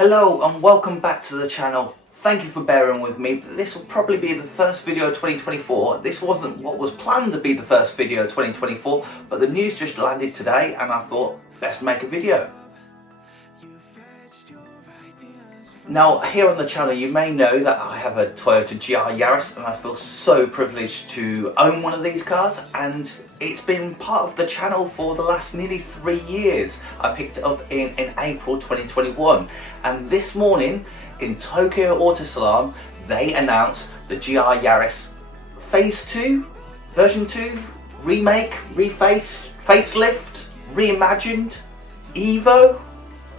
Hello and welcome back to the channel. Thank you for bearing with me. This will probably be the first video of 2024. This wasn't what was planned to be the first video of 2024, but the news just landed today and I thought, best make a video. Now, here on the channel you may know that I have a Toyota GR Yaris and I feel so privileged to own one of these cars, and it's been part of the channel for the last nearly 3 years. I picked it up in April 2021, and this morning in Tokyo Auto Salon they announced the GR Yaris Phase 2, Version 2, Remake, Reface, Facelift, Reimagined, Evo.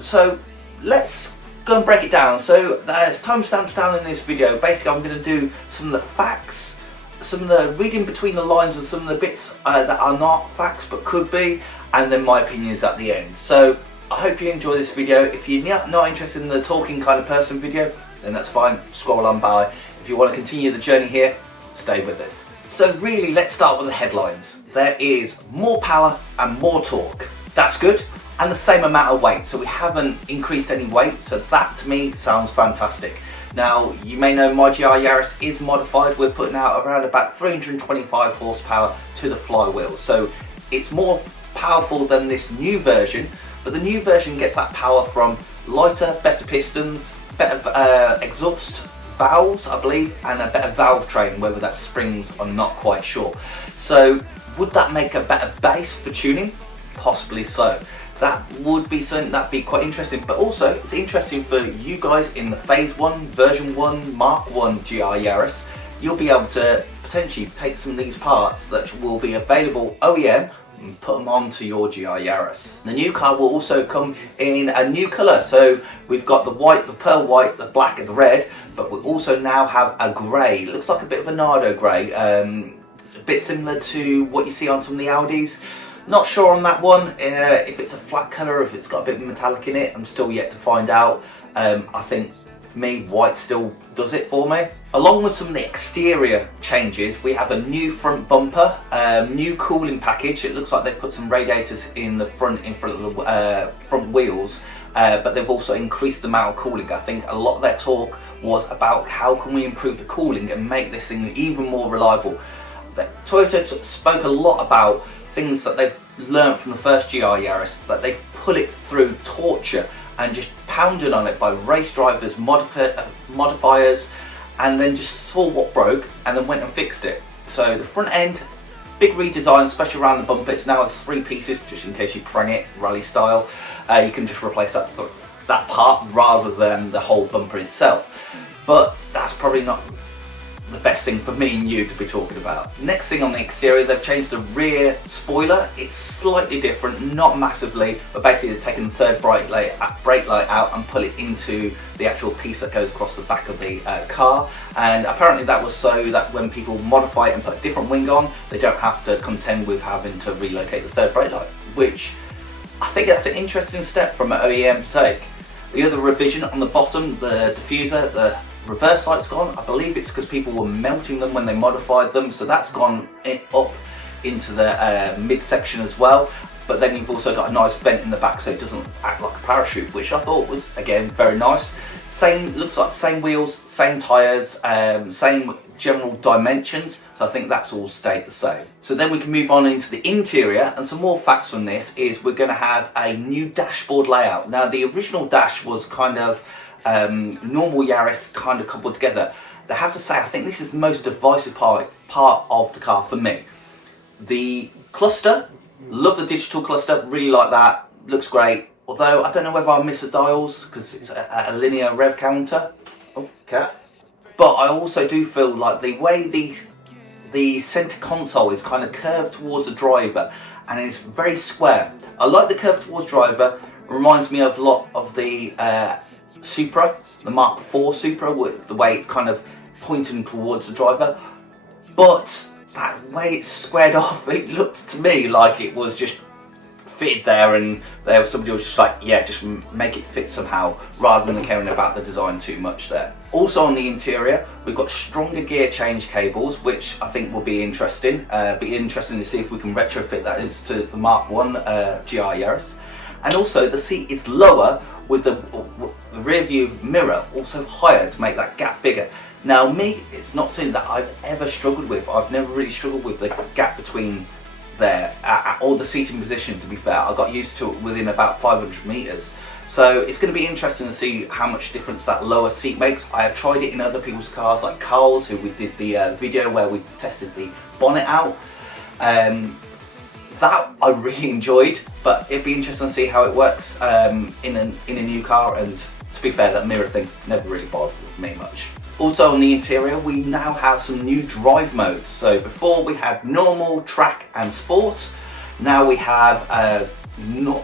So let's go and break it down. So there's timestamps down in this video. Basically I'm going to do some of the facts, some of the reading between the lines and some of the bits that are not facts but could be, and then my opinions at the end. So I hope you enjoy this video. If you're not interested in the talking kind of person video, then that's fine, scroll on by. If you want to continue the journey here, stay with us. So really, let's start with the headlines. There is more power and more torque. That's good. And the same amount of weight, so we haven't increased any weight, so that to me sounds fantastic. Now you may know my GR Yaris is modified. We're putting out around about 325 horsepower to the flywheel, so it's more powerful than this new version, but the new version gets that power from lighter, better pistons, better exhaust valves I believe, and a better valve train, whether that's springs I'm not quite sure. So would that make a better base for tuning? Possibly so. That would be something that'd be quite interesting, but also it's interesting for you guys in the Phase 1, Version 1, Mark 1 GR Yaris. You'll be able to potentially take some of these parts that will be available OEM and put them onto your GR Yaris. The new car will also come in a new colour, so we've got the white, the pearl white, the black and the red, but we also now have a grey. It looks like a bit of a Nardo grey, a bit similar to what you see on some of the Audis. Not sure on that one, if it's a flat colour, if it's got a bit of metallic in it, I'm still yet to find out. I think for me, white still does it for me. Along with some of the exterior changes, we have a new front bumper, new cooling package. It looks like they've put some radiators in the front, in front of the front wheels, but they've also increased the amount of cooling. I think a lot of their talk was about how can we improve the cooling and make this thing even more reliable. Toyota spoke a lot about things that they've learned from the first GR Yaris, that they've put it through torture and just pounded on it by race drivers, modifiers, and then just saw what broke and then went and fixed it. So the front end, big redesign, especially around the bumper. It's now 3 pieces, just in case you prang it rally style. You can just replace that part rather than the whole bumper itself. But that's probably not the best thing for me and you to be talking about. Next thing on the exterior, they've changed the rear spoiler. It's slightly different, not massively, but basically they've taken the third brake light out and put it into the actual piece that goes across the back of the car. And apparently that was so that when people modify it and put a different wing on, they don't have to contend with having to relocate the third brake light, which I think that's an interesting step from an OEM to take. The other revision on the bottom, the diffuser, the reverse light's gone. I believe it's because people were melting them when they modified them, so that's gone up into the midsection as well. But then you've also got a nice vent in the back so it doesn't act like a parachute, which I thought was, again, very nice. Same, looks like the same wheels, same tyres, same general dimensions, so I think that's all stayed the same. So then we can move on into the interior, and some more facts from this is we're going to have a new dashboard layout. Now the original dash was kind of normal Yaris kind of coupled together. I have to say, I think this is the most divisive part of the car for me. The cluster, love the digital cluster, really like that, looks great. Although I don't know whether I miss the dials because it's a linear rev counter. Oh, cat. But I also do feel like the way the centre console is kind of curved towards the driver and it's very square. I like the curve towards driver. It reminds me of a lot of the Supra, the Mark IV Supra, with the way it's kind of pointing towards the driver, but that way it's squared off, it looked to me like it was just fitted there and there was somebody was just like, yeah, just make it fit somehow, rather than caring about the design too much there. Also on the interior, we've got stronger gear change cables, which I think will be interesting. Be interesting to see if we can retrofit that into the Mark 1 GR Yaris. And also the seat is lower with the the rear view mirror also higher to make that gap bigger. Now me, it's not something that I've ever struggled with. I've never really struggled with the gap between there or the seating position, to be fair. I got used to it within about 500 meters. So it's going to be interesting to see how much difference that lower seat makes. I have tried it in other people's cars, like Carl's, who we did the video where we tested the bonnet out. That I really enjoyed, but it'd be interesting to see how it works in a new car. And to be fair, that mirror thing never really bothered me much. Also on the interior, we now have some new drive modes. So before we had normal, track and sport. Now we have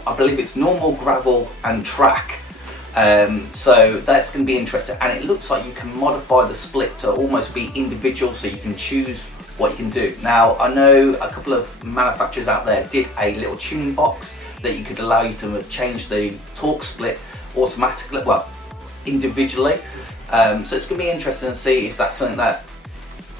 I believe it's normal, gravel and track. So that's going to be interesting, and it looks like you can modify the split to almost be individual, so you can choose what you can do. Now I know a couple of manufacturers out there did a little tuning box that you could allow you to change the torque split automatically, well, individually. So it's going to be interesting to see if that's something that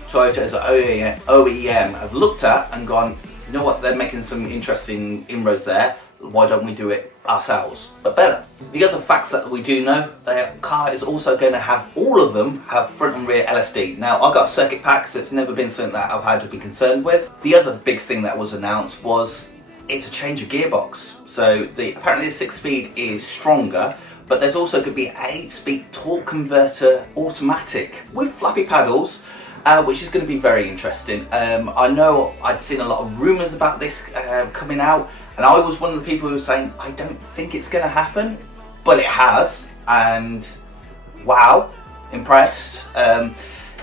Toyota as an OEM have looked at and gone, you know what, they're making some interesting inroads there, why don't we do it ourselves, but better. The other facts that we do know, the car is also going to have, all of them have front and rear LSD. Now I've got a circuit pack, so it's never been something that I've had to be concerned with. The other big thing that was announced was it's a change of gearbox. So apparently the 6-speed is stronger, but there's also going to be an 8-speed torque converter automatic with flappy paddles, which is going to be very interesting. I know I'd seen a lot of rumours about this coming out, and I was one of the people who was saying, I don't think it's going to happen, but it has, and wow, impressed.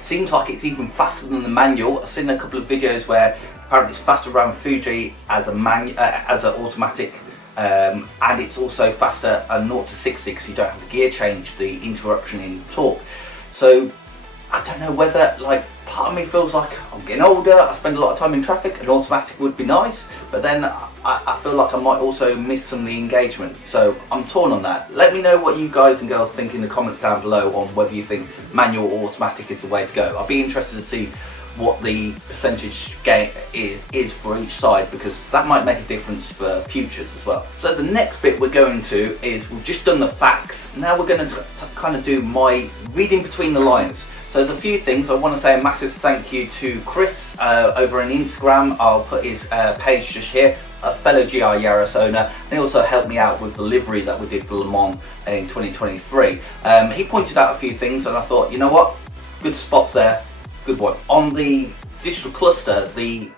Seems like it's even faster than the manual. I've seen a couple of videos where apparently it's faster around Fuji as an automatic, and it's also faster at 0 to 60 because you don't have the gear change, the interruption in torque. So I don't know whether, like, part of me feels like I'm getting older, I spend a lot of time in traffic, an automatic would be nice, but then I feel like I might also miss some of the engagement. So I'm torn on that. Let me know what you guys and girls think in the comments down below on whether you think manual or automatic is the way to go. I'll be interested to see what the percentage gain is for each side, because that might make a difference for futures as well. So the next bit we're going to is, we've just done the facts, now we're going to kind of do my reading between the lines. So there's a few things. I want to say a massive thank you to Chris over on Instagram. I'll put his page just here, a fellow GR Yaris owner, and he also helped me out with the livery that we did for Le Mans in 2023. He pointed out a few things and I thought, you know what, good spots there, good one. On the digital cluster, the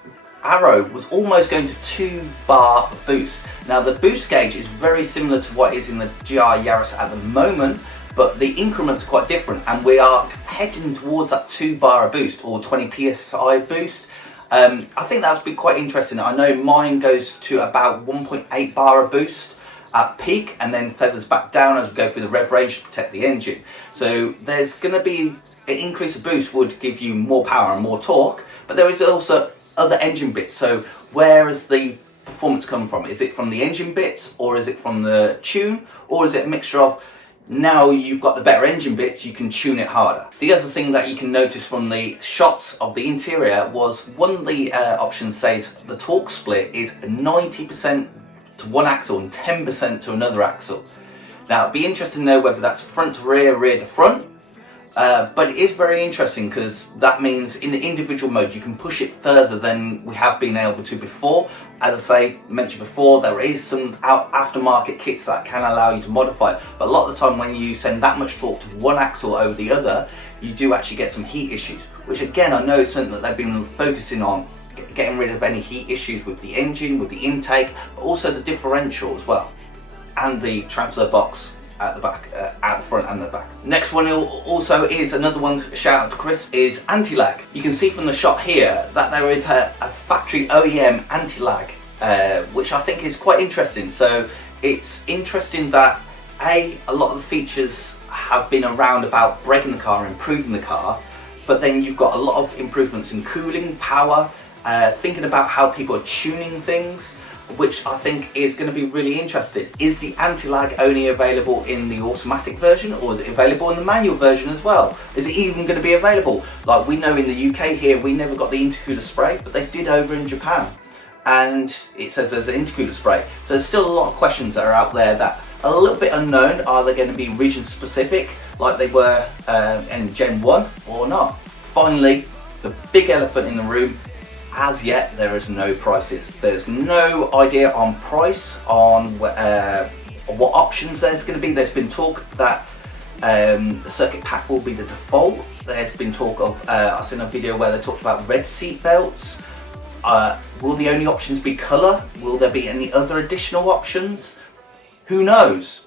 arrow was almost going to 2-bar boost. Now the boost gauge is very similar to what is in the GR Yaris at the moment, but the increments are quite different, and we are heading towards that 2-bar boost or 20 psi boost. I think that would be quite interesting. I know mine goes to about 1.8 bar boost at peak and then feathers back down as we go through the rev range to protect the engine. So there's going to be an increase of boost would give you more power and more torque, but there is also other engine bits. So where is the performance come from? Is it from the engine bits, or is it from the tune, or is it a mixture of, now you've got the better engine bits, you can tune it harder? The other thing that you can notice from the shots of the interior was, one of the options says the torque split is 90% to one axle and 10% to another axle. Now it'd be interesting to know whether that's front to rear, rear to front, but it is very interesting because that means in the individual mode you can push it further than we have been able to before. As I mentioned before, there is some aftermarket kits that can allow you to modify it, but a lot of the time when you send that much torque to one axle over the other, you do actually get some heat issues, which again I know is something that they've been focusing on, getting rid of any heat issues with the engine, with the intake, but also the differential as well, and the transfer box at the back, at the front and the back. Next one also is another one, shout out to Chris, is anti-lag. You can see from the shot here that there is a factory OEM anti-lag, which I think is quite interesting. So it's interesting that a lot of the features have been around about braking the car, improving the car, but then you've got a lot of improvements in cooling, power, thinking about how people are tuning things, which I think is going to be really interesting. Is the anti-lag only available in the automatic version, or is it available in the manual version as well? Is it even going to be available? Like we know in the UK here, we never got the intercooler spray, but they did over in Japan. And it says there's an intercooler spray. So there's still a lot of questions that are out there that a little bit unknown. Are they going to be region specific like they were in Gen 1 or not? Finally, the big elephant in the room, as yet there is no prices. There's no idea on price, on what options there's going to be. There's been talk that the circuit pack will be the default. There's been talk of, I've seen a video where they talked about red seat belts. Will the only options be colour? Will there be any other additional options? Who knows?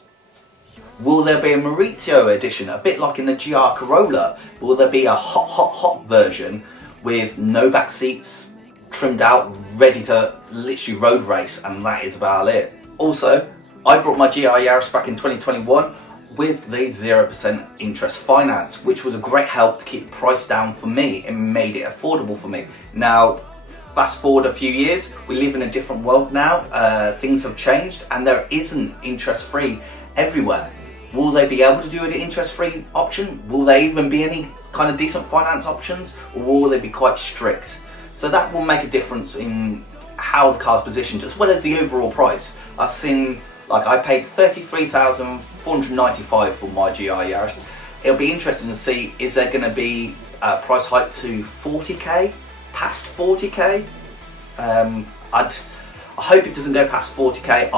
Will there be a Maurizio edition, a bit like in the GR Corolla? Will there be a hot version with no back seats, trimmed out, ready to literally road race, and that is about it? Also, I brought my GR Yaris back in 2021 with the 0% interest finance, which was a great help to keep the price down for me and made it affordable for me. Now, fast forward a few years, we live in a different world now. Things have changed and there isn't interest-free everywhere. Will they be able to do an interest-free option? Will there even be any kind of decent finance options, or will they be quite strict? So that will make a difference in how the car's positioned, as well as the overall price. I've seen, like, I paid $33,495 for my GR Yaris. It'll be interesting to see, is there going to be a price hike to 40k, past 40k? I hope it doesn't go past 40k.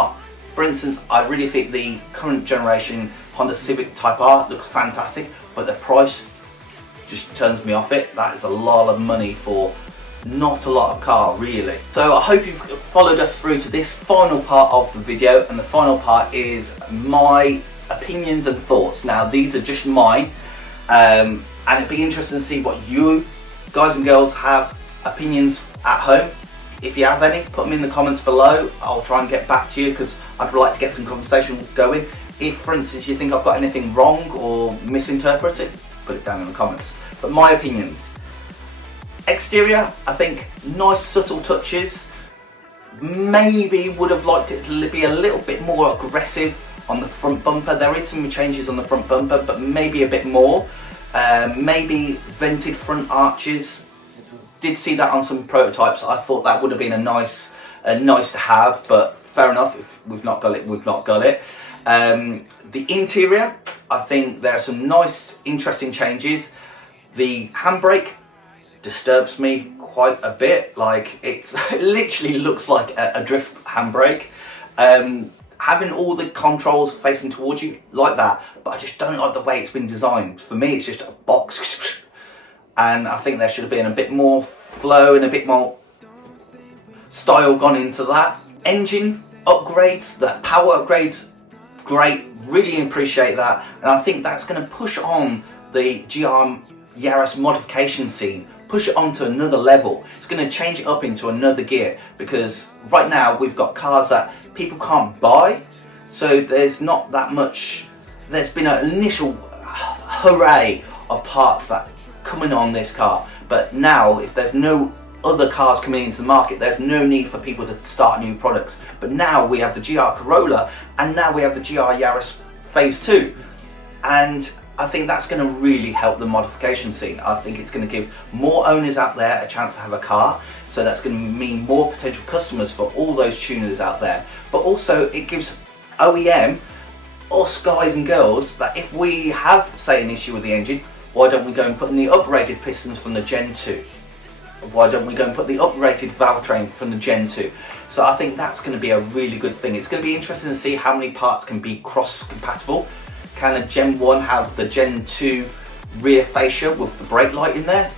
For instance, I really think the current generation Honda Civic Type R looks fantastic, but the price just turns me off it. That is a lot of money for not a lot of car, really. So I hope you've followed us through to this final part of the video, and the final part is my opinions and thoughts. Now, these are just mine, and it'd be interesting to see what you guys and girls have opinions at home. If you have any, put them in the comments below. I'll try and get back to you because I'd like to get some conversation going. If, for instance, you think I've got anything wrong or misinterpreted, put it down in the comments. But my opinions. Exterior, I think nice subtle touches. Maybe would have liked it to be a little bit more aggressive on the front bumper. There is some changes on the front bumper, but maybe a bit more. Maybe vented front arches. Did see that on some prototypes. I thought that would have been a nice to have, but fair enough. If we've not got it, we've not got it. The interior, I think there are some nice, interesting changes. The handbrake disturbs me quite a bit. Like, it literally looks like a drift handbrake. Having all the controls facing towards you like that, but I just don't like the way it's been designed. For me, it's just a box. And I think there should have been a bit more flow and a bit more style gone into that. Engine upgrades, the power upgrades, great, really appreciate that. And I think that's going to push on the GR Yaris modification scene, push it on to another level. It's going to change it up into another gear, because right now we've got cars that people can't buy, so there's not that much. There's been an initial hooray of parts that coming on this car, but now if there's no other cars coming into the market, there's no need for people to start new products. But now we have the GR Corolla, and now we have the GR Yaris Phase 2, and I think that's going to really help the modification scene. I think it's going to give more owners out there a chance to have a car, so that's going to mean more potential customers for all those tuners out there. But also it gives OEM, us guys and girls, that if we have, say, an issue with the engine, why don't we go and put in the upgraded pistons from the Gen 2? Why don't we go and put the upgraded valve train from the Gen 2? So I think that's going to be a really good thing. It's going to be interesting to see how many parts can be cross-compatible. Can a Gen 1 have the Gen 2 rear fascia with the brake light in there?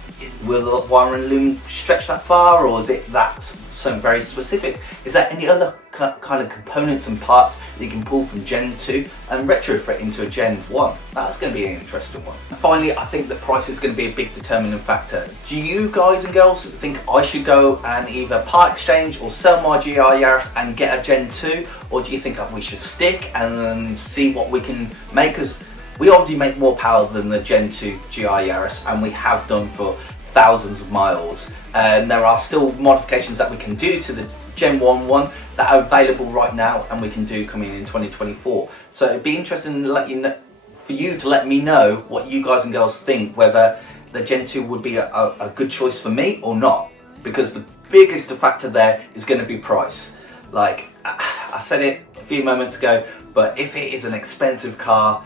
Will the wiring loom stretch that far, or is it that something very specific? Is there any other kind of components and parts that you can pull from Gen 2 and retrofit into a Gen 1? That's going to be an interesting one. And finally, I think the price is going to be a big determining factor. Do you guys and girls think I should go and either part exchange or sell my GR Yaris and get a Gen 2? Or do you think that we should stick and then see what we can make? Because we already make more power than the Gen 2 GR Yaris, and we have done for thousands of miles. And there are still modifications that we can do to the Gen 1 one that are available right now, and we can do coming in 2024. So it'd be interesting to let you know, for you to let me know what you guys and girls think, whether the Gen 2 would be a good choice for me or not. Because the biggest factor there is going to be price. Like I said it a few moments ago, but if it is an expensive car,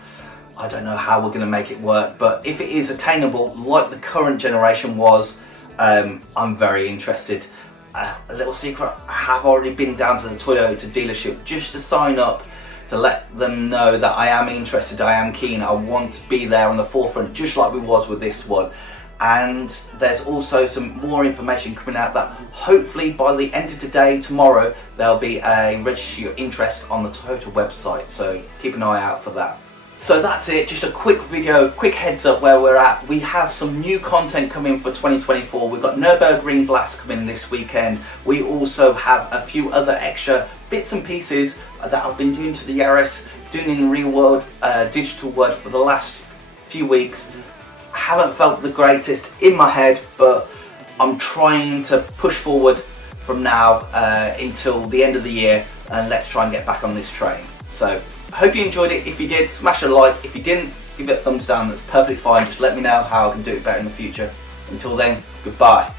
I don't know how we're going to make it work. But if it is attainable like the current generation was, I'm very interested. A little secret, I have already been down to the Toyota dealership just to sign up, to let them know that I am interested, I am keen, I want to be there on the forefront just like we was with this one. And there's also some more information coming out that hopefully by the end of today, tomorrow, there'll be a register your interest on the Toyota website, so keep an eye out for that. So that's it, just a quick video, quick heads up where we're at. We have some new content coming for 2024. We've got Nürburgring Blast coming this weekend. We also have a few other extra bits and pieces that I've been doing to the Yaris, doing in the real world, digital world for the last few weeks. I haven't felt the greatest in my head, but I'm trying to push forward from now until the end of the year, and let's try and get back on this train. So I hope you enjoyed it. If you did, smash a like. If you didn't, give it a thumbs down. That's perfectly fine. Just let me know how I can do it better in the future. Until then, goodbye.